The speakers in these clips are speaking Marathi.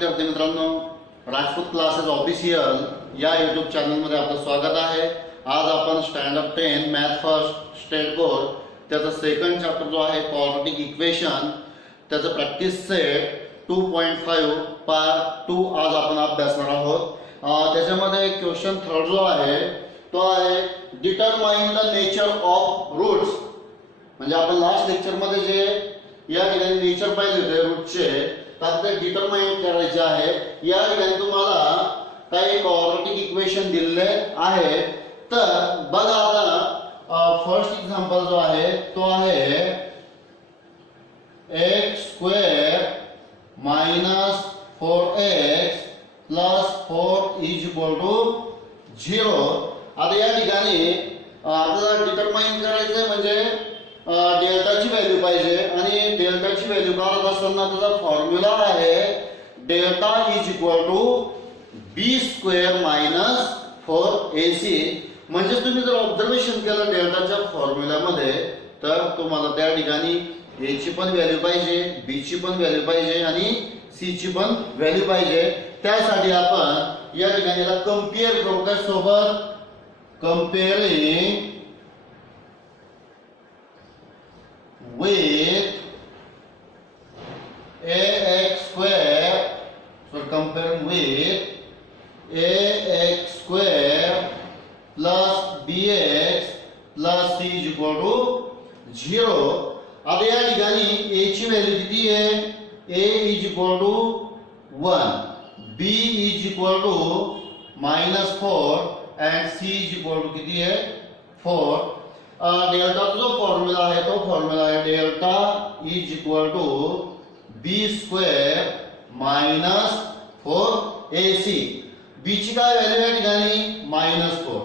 विद्यार्थी मित्रांनो, राजपूत क्लासेस ऑफिशियल या यूट्यूब चॅनलमध्ये आपलं स्वागत आहे। आज आपण standard 10 math first state board त्याचा सेकंड चॅप्टर जो आहे क्वाड्रॅटिक इक्वेशन त्याचा प्रॅक्टिस सेट 2.5 पार्ट 2 आज आपण अभ्यासणार आहोत। त्याच्यामध्ये क्वेश्चन थर्ड जो आहे तो आहे determine the nature of roots. म्हणजे आपण लास्ट लेक्चर मध्ये जे या ठिकाणी नेचर पाहिले होते रूटचे, तर ते डिटरमाइन करायचे आहे। या ठिकाणी तुम्हाला काही क्वाड्रॅटिक इक्वेशन दिलेले आहे। तर बघा आता फर्स्ट एक्झाम्पल जो आहे तो आहे x square minus 4x plus 4 is equal to 0। आता या ठिकाणी आपल्याला डिटरमाइन करायचं म्हणजे डेल्टाची व्हॅल्यू पाहिजे आणि डेल्टाची व्हॅल्यू काढत असताना त्याचा फॉर्म्युला आहे delta is equal to b square minus 4ac। म्हणजे तुम्ही जर ऑब्झर्वेशन केलं डेल्टाच्या फॉर्म्युल्यामध्ये तर तुम्हाला त्या ठिकाणी a ची पण व्हॅल्यू पाहिजे, b ची पण व्हॅल्यू पाहिजे आणि c ची पण व्हॅल्यू पाहिजे। त्यासाठी आपण या ठिकाणी याला कंपेअर करू काय सोबत कंपेअरिंग with ax square, so comparing with ax square plus bx plus c is equal to 0। आता या ठिकाणी a ची व्हॅल्यू किती आहे? a is equal to 1, b is equal to -4 and c is equal to किती आहे 4। डेल्टा जो फॉर्म्युला आहे तो फॉर्म्युला आहे delta is equal to b square minus 4ac। B ची काय व्हॅल्यू या ठिकाणी -4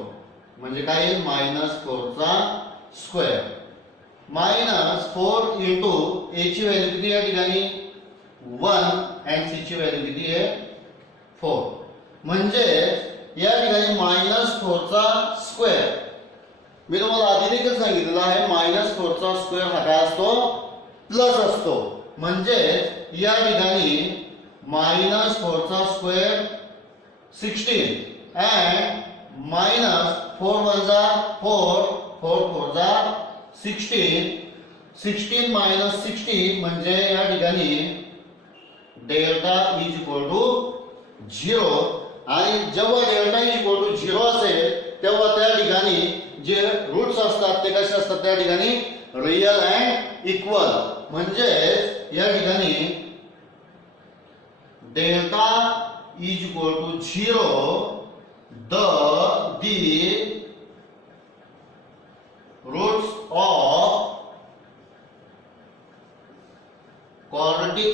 म्हणजे काय -4 चा स्क्वेअर -4 इंटू a ची व्हॅल्यू किती या ठिकाणी 1 आणि c ची व्हॅल्यू किती आहे 4। म्हणजे या ठिकाणी -4 चा स्क्वेअर मी तुम्हाला आधी देखील सांगितलेलं आहे -4 चा स्क्वेअर हा काय असतो प्लस असतो। म्हणजे या ठिकाणी -4 चा स्क्वेअर 16 and -4 1 जा 4 4 4 जा 16 16 - 60 म्हणजे या ठिकाणी डेल्टा इज इक्वल टू 0। आणि जेव्हा डेल्टा इज इक्वल टू 0 असेल तेव्हा त्या ठिकाणी जे रूट्स असतात ते कसे असतात त्या ठिकाणी रियल अँड इक्वल। म्हणजे या ठिकाणी delta is equal to 0 the roots of quadratic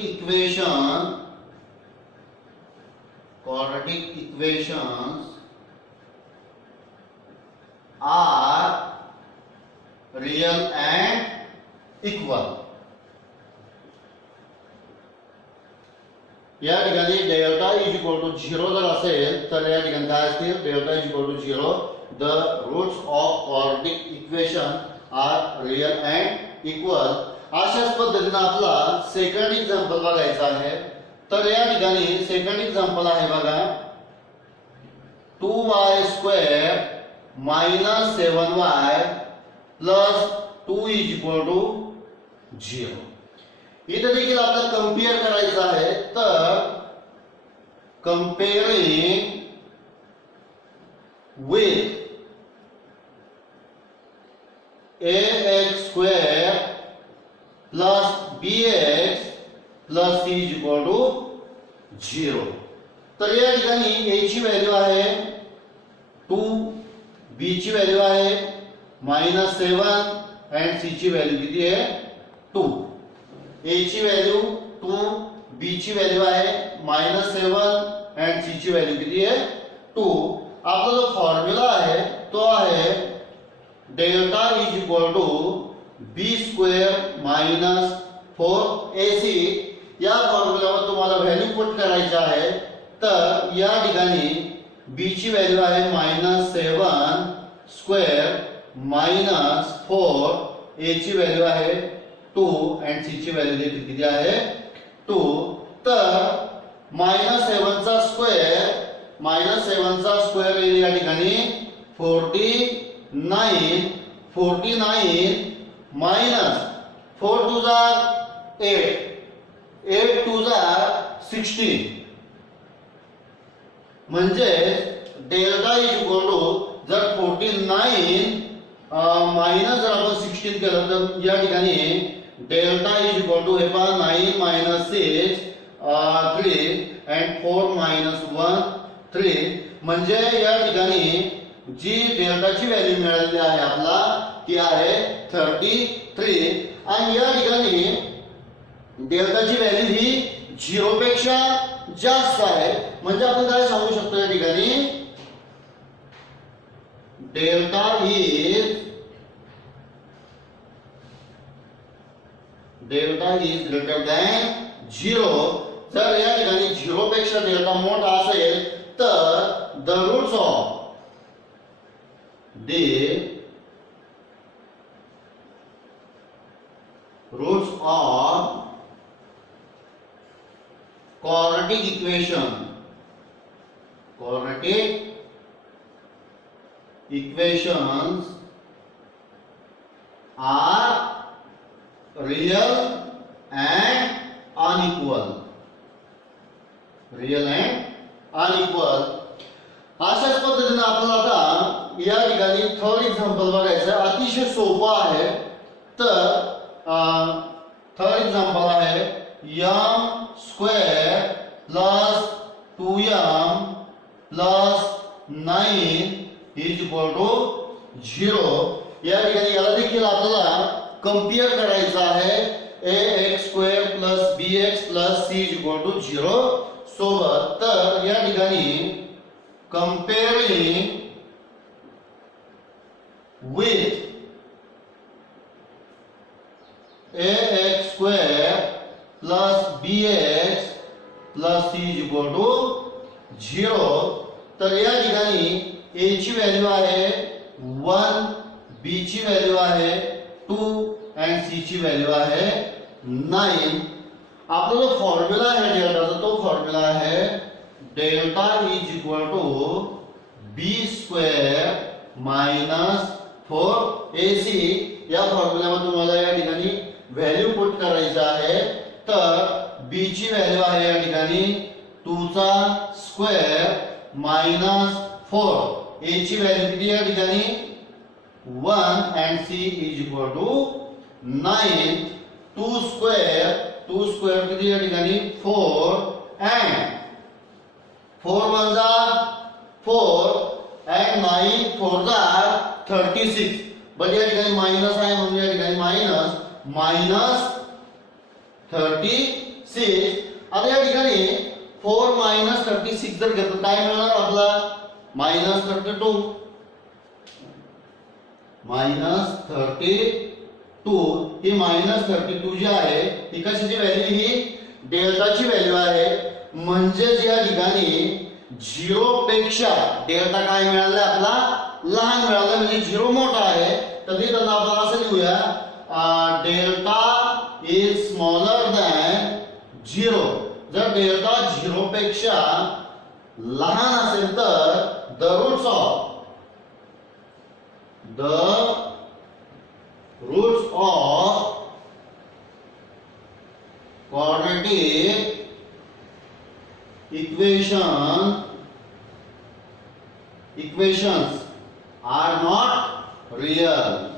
equations are real and equal। या ठिकाणी डेल्टा इज इक्वल टू 0 जर असेल तर या ठिकाणी काय असतील delta is equal to 0 the roots of quadratic equation are real and equal. अशाच पद्धतीने आपला सेकंड एक्झाम्पल बघायचा आहे। तर या ठिकाणी सेकंड एक्झाम्पल आहे बघा 2y square minus 7y plus 2 is equal to 0। इथे देखील आपल्याला कंपेअर करायचं आहे। तर comparing with ax square plus bx plus c is equal to 0। तर या ठिकाणी a ची व्हॅल्यू आहे 2, b ची व्हॅल्यू आहे -7 आणि c ची व्हॅल्यू किती आहे 2। a ची व्हॅल्यू 2, b ची व्हॅल्यू आहे -7 आणि c ची व्हॅल्यू किती आहे 2। आपला जो फॉर्म्युला आहे तो आहे delta is equal to b square minus 4ac। या फॉर्म्युल्यावर तुम्हाला व्हॅल्यू पुट करायची आहे। तर या ठिकाणी b ची व्हॅल्यू आहे -7 स्क्वेअर -4, a ची व्हॅल्यू आहे 2 आणि c ची व्हॅल्यू देखील किती आहे 2। तर -7चा स्क्वेअर येईल या ठिकाणी 49 मायनस 4 2 जा 8 8 2 जा 16 म्हणजे डेल्टा इज इक्वल टू जर 49 मायनस जर आपण 16 केलं तर या ठिकाणी डेल्टा इज इक्वल टू हे पहा 9 minus 6 3 and 4 minus 1 3 म्हणजे या ठिकाणी जी डेल्टाची व्हॅल्यू मिळालेली आहे आपला ती आहे 33 आणि या ठिकाणी डेल्टाची व्हॅल्यू ही 0 पेक्षा जास्त आहे म्हणजे आपण काय सांगू शकतो या ठिकाणी डेल्टा इज ग्रेटर दॅन 0 जर या ठिकाणी 0 पेक्षा डेल्टा मोठा असेल तर the roots of quadratic equations are real and unequal. अशाच पद्धतीने आपल्याला आता या ठिकाणी थर्ड एक्झाम्पल बघायचं अतिशय सोपं आहे. तर थर्ड एक्झाम्पल आहे m² plus 2m plus 9 is equal to 0. या ठिकाणी याला देखील आपल्याला कंपेअर करायचं आहे ax² plus bx plus c is equal to 0 सोबत. तर या ठिकाणी comparing with ax² plus bx plus c is equal to 0. तर या ठिकाणी a ची व्हॅल्यू आहे 1, b ची व्हॅल्यू आहे 2 and c ची व्हॅल्यू आहे 9. आपला जो फॉर्म्युला आहे डेल्टाचा तो फॉर्म्युला आहे delta is equal to b² minus 4ac. या फॉर्म्युल्यामध्ये तुम्हाला या ठिकाणी व्हॅल्यू पुट करायचं आहे. तर b ची व्हॅल्यू आहे या ठिकाणी 2 चा स्क्वेअर मायनस 4. a ची व्हॅल्यू किती या ठिकाणी 1 and c is equal to 9. 2 square किती या ठिकाणी 4 and 4 1 जा 4 and 9 4 जा 36. बट या ठिकाणी मायनस आहे म्हणून या ठिकाणी मायनस 36. आता या ठिकाणी 4 minus 36 जर घेतलं काय मिळणार आपला -32. ही -32 जी आहे ती कशाची व्हॅल्यू ही डेल्टाची व्हॅल्यू आहे. म्हणजेच या ठिकाणी 0 पेक्षा डेल्टा काय मिळाला आपला लहान मिळाला म्हणजे 0 मोठा आहे. तर इथं आपण असं लिहूया डेल्टा इज स्मॉलर दॅन 0. जर डेल्टा 0 पेक्षा लहान असेल तर the roots of quadratic equations are not real.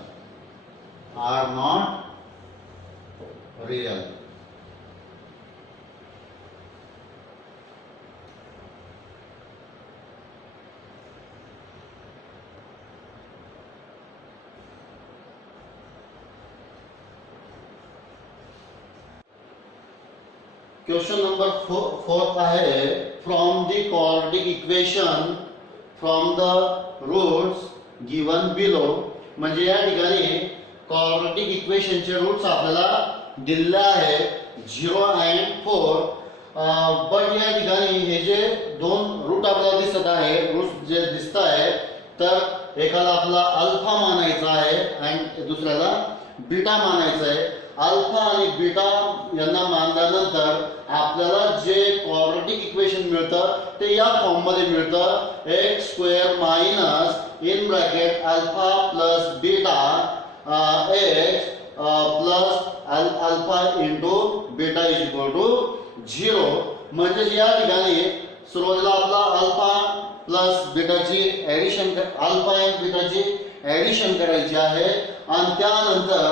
Question number 4 आहे from the quadratic equation from the roots given below. म्हणजे या ठिकाणी quadratic इक्वेशनचे रूट्स आपल्याला दिलेले आहे 0 and 4. पण या ठिकाणी हे जे दोन रूट आपल्याला दिसत आहे रूट्स जे दिसत आहे तर एकाला आपला अल्फा मानायचा आहे आणि दुसऱ्याला बीटा मानायचा आहे. अल्फा आणि बीटा यांना मानल्यानंतर आपल्याला जे क्वाड्रॅटिक इक्वेशन मिळतं ते या फॉर्म मध्ये मिळतं x square minus in bracket alpha plus beta x plus alpha into beta is equal to 0. म्हणजे या ठिकाणी सुरुवातीला आपला अल्फा प्लस बीटाची ऍडिशन अल्फा आणि बीटाची ऍडिशन करायची आहे आणि त्यानंतर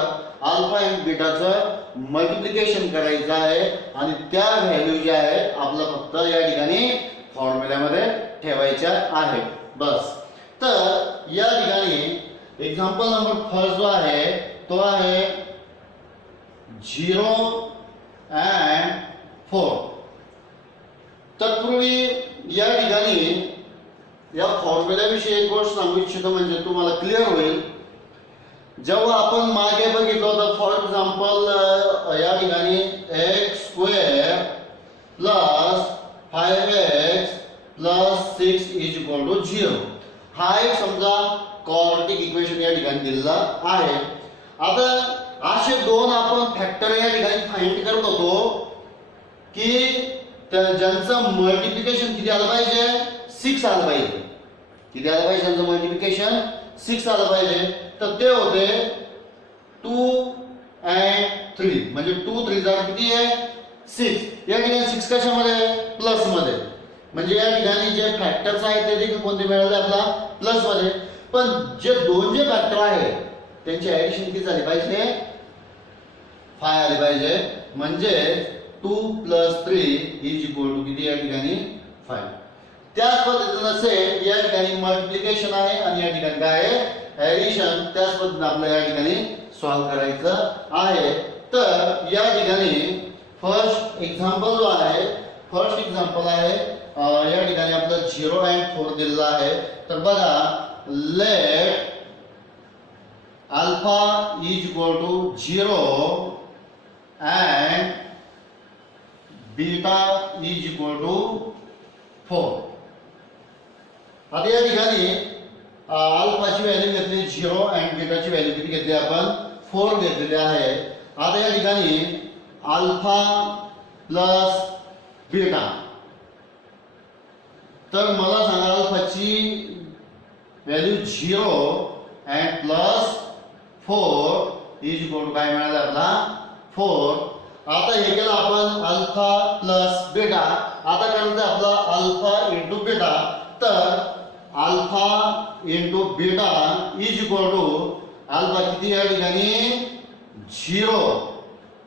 अल्फा आणि बीटाचं मल्टिप्लिकेशन करायचं आहे आणि त्या व्हॅल्यू ज्या आहेत आपला फक्त या ठिकाणी फॉर्म्युल्यामध्ये ठेवायच्या आहेत बस. तर या ठिकाणी एक्झाम्पल नंबर फर्स्ट जो आहे तो आहे 0 and 4. तत्पूर्वी या ठिकाणी या फॉर्म्युल्याविषयी एक गोष्ट सांगू इच्छितो म्हणजे तुम्हाला क्लिअर होईल. जेव्हा आपण मागे बघितलं होतं फॉर एक्झाम्पल या ठिकाणी x square plus 5x plus 6 is equal to 0 हा एक समजा क्वाड्रॅटिक इक्वेशन या ठिकाणी दिलेला आहे. आता असे दोन आपण फॅक्टर या ठिकाणी फाइंड करत होतो की ज्यांचं मल्टिप्लिकेशन किती आलं पाहिजे 6 आलं पाहिजे. किती आलं पाहिजे ज्यांचं मल्टिप्लिकेशन 6 आलं पाहिजे. तर ते होते 2 and 3 म्हणजे 2 3 किती आहे 6. या ठिकाणी 6 कशामध्ये प्लस मध्ये म्हणजे या ठिकाणी जे फॅक्टर्स आहेत ते देखील कोणते मिळाले आपला प्लस मध्ये. पण जे दोन जे फॅक्टर आहेत त्यांची ऍडिशन किती झाली पाहिजे 5 आली पाहिजे. म्हणजे 2 plus 3 इज इक्वल टू किती या ठिकाणी 5. त्याच पद्धतीने सेम या ठिकाणी मल्टिप्लिकेशन आहे आणि या ठिकाणी काय आहे ऍडिशन. त्याच पद्धतीने आपल्याला या ठिकाणी सॉल्व करायचं आहे. तर या ठिकाणी फर्स्ट एक्झाम्पल जो आहे फर्स्ट एक्झाम्पल आहे या ठिकाणी आपलं 0 and 4 दिलेला आहे. तर बघा let alpha is equal to 0 and beta is equal to 4. आता या ठिकाणी अल्फाची व्हॅल्यू घेतली 0 आणि बीटाची व्हॅल्यू किती घेतली आपण 4 घेतलेली आहे. आता या ठिकाणी अल्फा प्लस बीटा तर मला सांगा अल्फाची value 0 and plus 4 is equal to काय मिळालं आपला 4. आता हे केलं आपण अल्फा प्लस बीटा. आता काय म्हणतं आपला अल्फा इंटू बीटा. तर alpha into beta is equal to alpha किती या ठिकाणी 0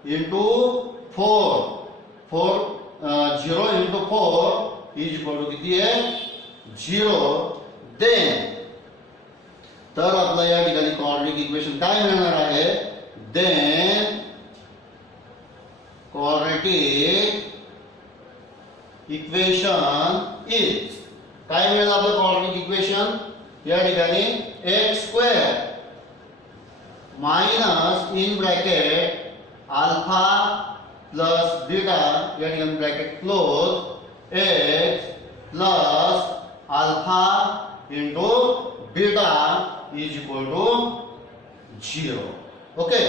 into 4 0 into 4 is equal to किती आहे 0. देन तर आपला या ठिकाणी क्वाड्रॅटिक इक्वेशन काय मिळणार आहे देन क्वाड्रॅटिक इक्वेशन इज काय मिळेल आपलं क्वाड्रॅटिक इक्वेशन या ठिकाणी x square minus in bracket alpha plus beta या ठिकाणी bracket close x plus alpha into beta is equal to 0. Okay.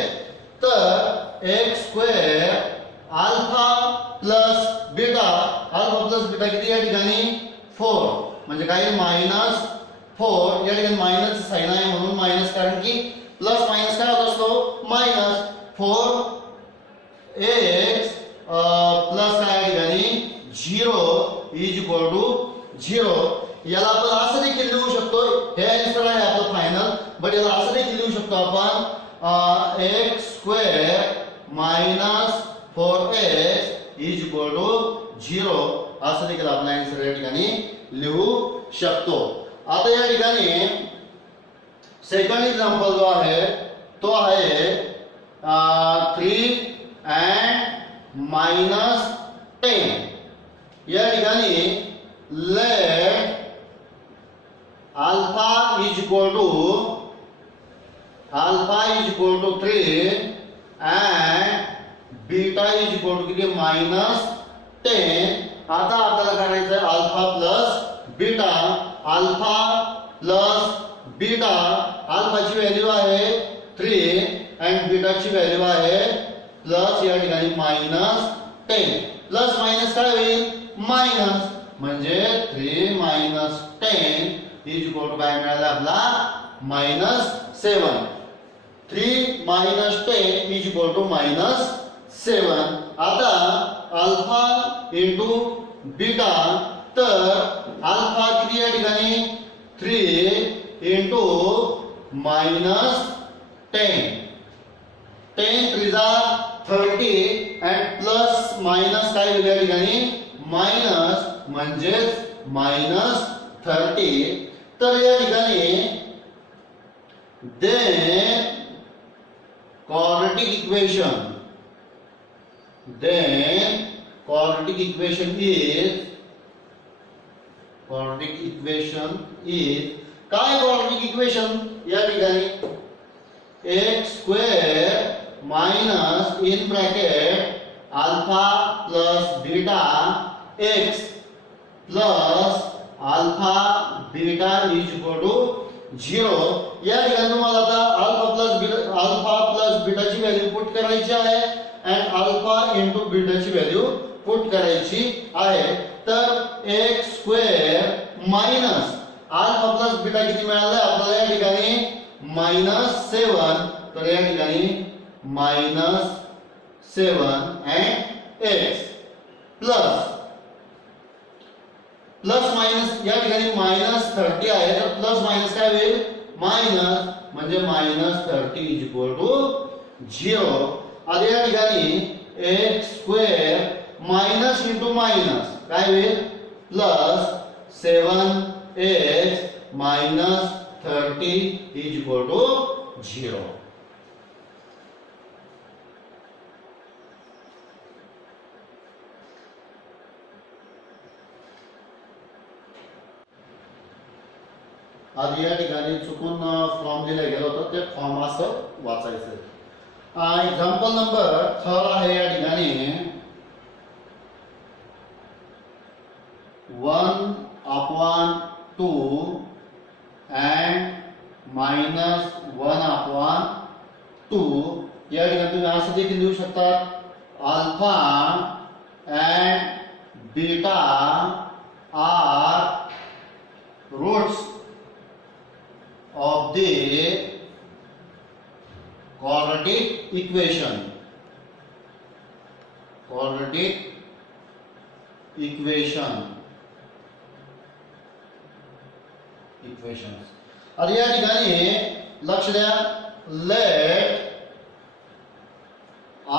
तर x square alpha plus beta alpha plus beta किती या ठिकाणी 4 म्हणजे काय मायनस 4 या ठिकाणी मायनस साइन आहे म्हणून मायनस कारण की प्लस मायनस काय होत असतो मायनस 4 एक्स प्लस काय या ठिकाणी 0 इज इक्वल टू 0. याला आपण असं देखील लिहू शकतो हे आन्सर आहे आपलं फायनल बट याला असं देखील लिहू शकतो आपण x square minus 4x is equal to 0 असं देखील आपण आन्सर या ठिकाणी लिहू शकतो. आता या ठिकाणी सेकंड एक्झाम्पल जो आहे तो आहे 3 and -10. या ठिकाणी let alpha is equal to 3 and beta is equal to किती -10. आता आपल्याला करायचं आहे alpha plus beta. Alpha plus beta अल्फाची व्हॅल्यू आहे 3 and बीटाची व्हॅल्यू आहे प्लस या ठिकाणी -10. प्लस मायनस काय होईल मायनस, म्हणजे 3 - 10 इज इक्वल टू काय मिळालं आपला -7. 3 - 10 इज इक्वल टू -7. आता अल्फा इंटू बीटा, तर अल्फा किती या ठिकाणी 3 इंटू -10. 10 त्रिजा 30 अँड प्लस मायनस काय होईल या ठिकाणी मायनस, म्हणजेच -30. तर या ठिकाणी देन quadratic equation is काय quadratic equation या ठिकाणी x square minus in bracket alpha plus beta x plus alpha beta is equal to 0. या ठिकाणी तुम्हाला आता अल्फा प्लस बीटाची व्हॅल्यू पुट करायची आहे आणि अल्फा इंटू बीटाची व्हॅल्यू पुट करायची आहे. तर x square minus alpha plus beta किती मिळालं आपल्याला या ठिकाणी -7. तर या ठिकाणी -7 and x प्लस मायनस या ठिकाणी -30 आहे, तर प्लस मायनस काय होईल मायनस, म्हणजे -30 इज इक्वल टू 0. आता या ठिकाणी x square minus into minus काय होईल +7x -30 इज इक्वल टू 0. आधी या ठिकाणी चुकून फॉर्म दिला गेला होता, ते फॉर्म असं वाचायचं. एक्झाम्पल नंबर 3 आहे या ठिकाणी 1/2 and -1/2. या ठिकाणी तुम्ही असं देखील लिहू शकतात alpha and beta are roots of the quadratic equation. आता या ठिकाणी लक्ष द्या, let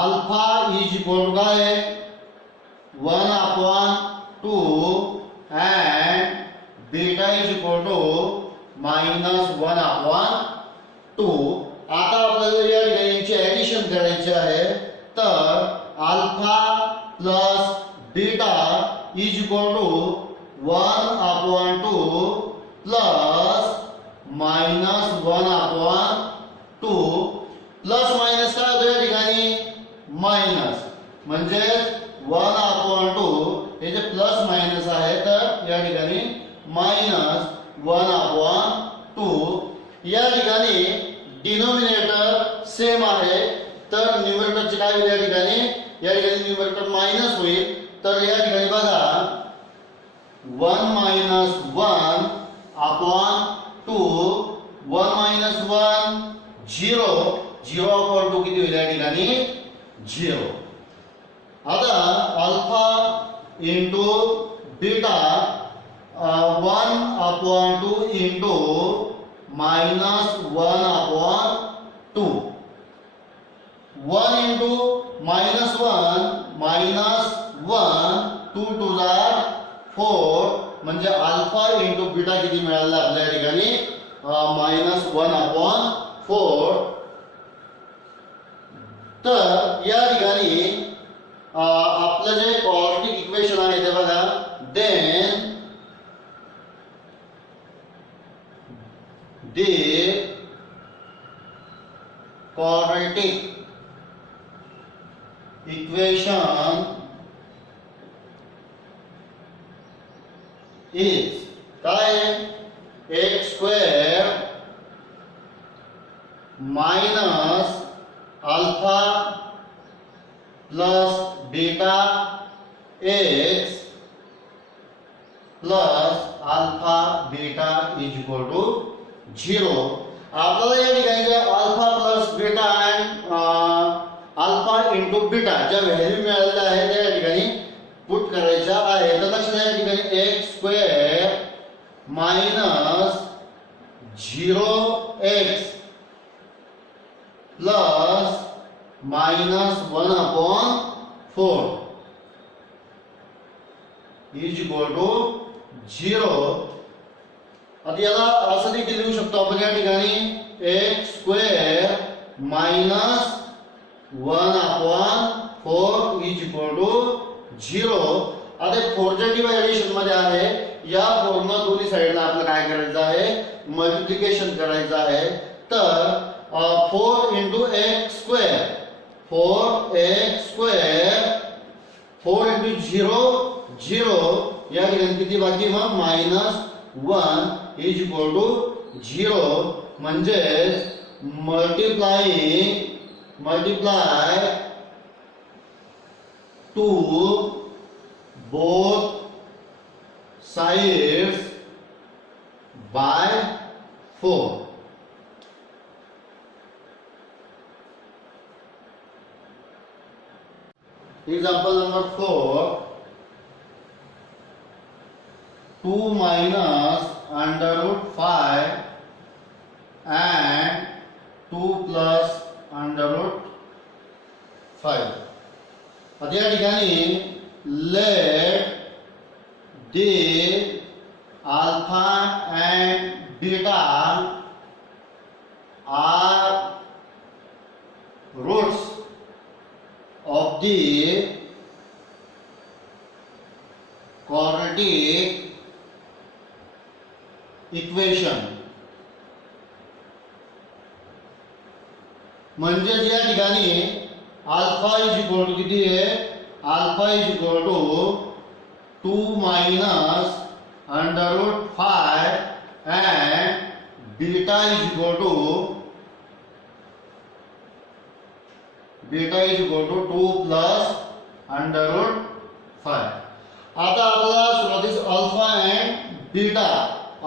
alpha is equal to काय 1/2 and beta is equal to -1/2. आता आपल्याला या ठिकाणी याची ऍडिशन करायची आहे, तर alpha plus beta is equal to 1/2 plus -1/2. Plus minus काय होतं या ठिकाणी मायनस, म्हणजे 1/2 हे जे प्लस मायनस आहे, तर या ठिकाणी -1/2. या ठिकाणी डिनोमिनेटर सेम आहे, तर न्यूमरेटरचे काय होईल या ठिकाणी न्यूमरेटर मायनस होईल. तर या ठिकाणी बघा 1 - 1/2 1 - 1 0 0/2 किती होईल या ठिकाणी 0. आता alpha into beta 1/2 into -1/2 1 into -1 2 2 4, म्हणजे अल्फा इंटू बीटा किती मिळालं आपल्या या ठिकाणी -1/4. तर या ठिकाणी आपलं जे क्वाड्रॅटिक इक्वेशन आहे ते बघा, then the quadratic equation is काय x square minus alpha plus beta x plus alpha beta is equal to 0. आपल्याला या ठिकाणी alpha plus beta and alpha into beta ज्या व्हॅल्यू मिळालेल्या आहेत त्या ठिकाणी पुट करायच्या आहे. तर लक्षात या ठिकाणी x square minus 0x plus minus 1/4 is equal to 0. आता याला असं देखील लिहू शकतो आपण या ठिकाणी x square minus 1/4 is equal to 0. आता 4च्या डिव्हायडेशन मध्ये आहे. या 4 न दोन्ही साइडला आपल्याला काय करायचं आहे, मल्टिप्लिकेशन करायचं आहे. तर 4 into x square 4x square 4 into 0 0 या ठिकाणी किती बाकी मग -1 इज इक्वल टू 0. म्हणजे multiply to both sides by 4. Example number 4. 2 minus under root 5 and 2 plus under root 5. आता या ठिकाणी let the alpha and beta are roots of the quadratic equation. म्हणजे या ठिकाणी अल्फा इज इक्वल टू किती आहे, alpha is equal to 2 minus under root 5 and beta is equal to 2 plus under root 5. आता आपल्याला सुरुवातीस alpha and beta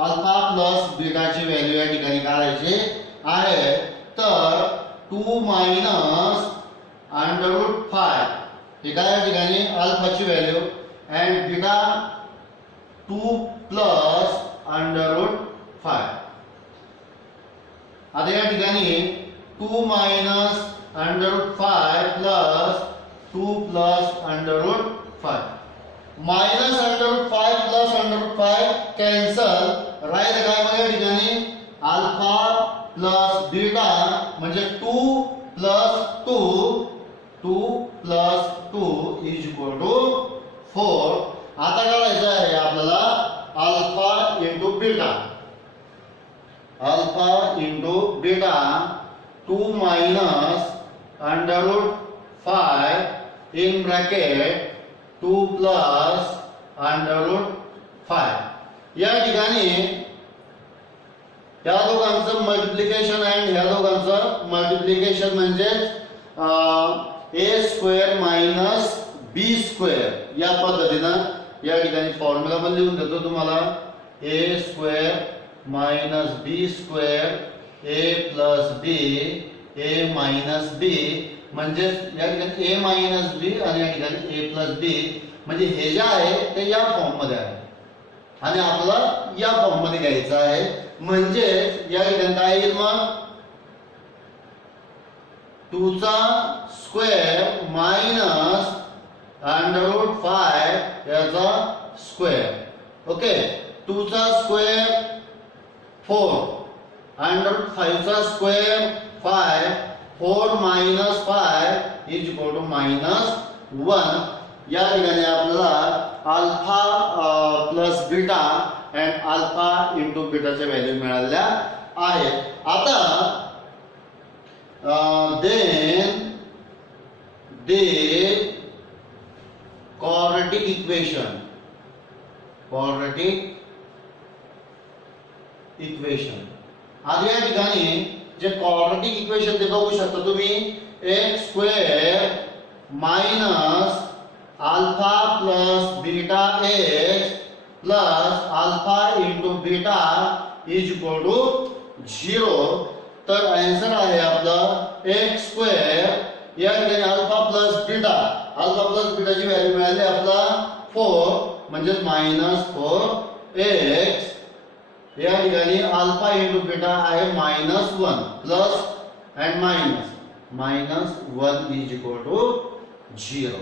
alpha plus बीटाची व्हॅल्यू या ठिकाणी काढायची आहे. तर 2 minus under root 5 हे काय या ठिकाणी अल्फाची value and beta 2 plus under root 5. आता या ठिकाणी 2 minus under root 5 plus 2 plus under root 5. minus under root 5 plus under root 5 cancel. राहील काय मग या ठिकाणी अल्फा प्लस बीटा म्हणजे 2 plus 2 plus 2 is equal to 4. आता काढायचं आहे आपल्याला alpha into beta. Alpha into beta 2 minus under root 5 in bracket 2 plus under root 5. या ठिकाणी या दोघांचं मल्टिप्लिकेशन अँड ह्या दोघांचं मल्टिप्लिकेशन म्हणजे a square minus b square या पद्धतीनं या ठिकाणी फॉर्म्युला पण लिहून देतो तुम्हाला. a square minus b square a plus b a minus b म्हणजे या ठिकाणी a मायनस b आणि या ठिकाणी a प्लस b म्हणजे हे जे आहे ते या फॉर्म मध्ये आहे आणि आपल्याला या फॉर्म मध्ये घ्यायचं आहे. म्हणजे या ठिकाणी काय येईल मग 2 चा स्क्वेअर मायनस अंडर रूट 5 याचा स्क्वेअर. ओके 2 चा स्क्वेअर 4 अंडर रूट 5 चा square 5 4 minus 5 is equal to -1. या ठिकाणी आपल्याला alpha plus beta and alpha into बीटाच्या व्हॅल्यू मिळाल्या आहेत. आता then the quadratic equation आता या ठिकाणी जे क्वाड्रॅटिक इक्वेशन ते बघू शकता तुम्ही x square minus alpha plus beta x plus alpha into beta is equal to 0. तर आन्सर आहे आपलं एक्स स्क्वेअर. या ठिकाणी अल्फा प्लस बीटाची व्हॅल्यू मिळाली आपला 4 म्हणजे -4 एक्स. या ठिकाणी अल्फा इंटू बीटा आहे -1 plus and minus -1 is equal to 0.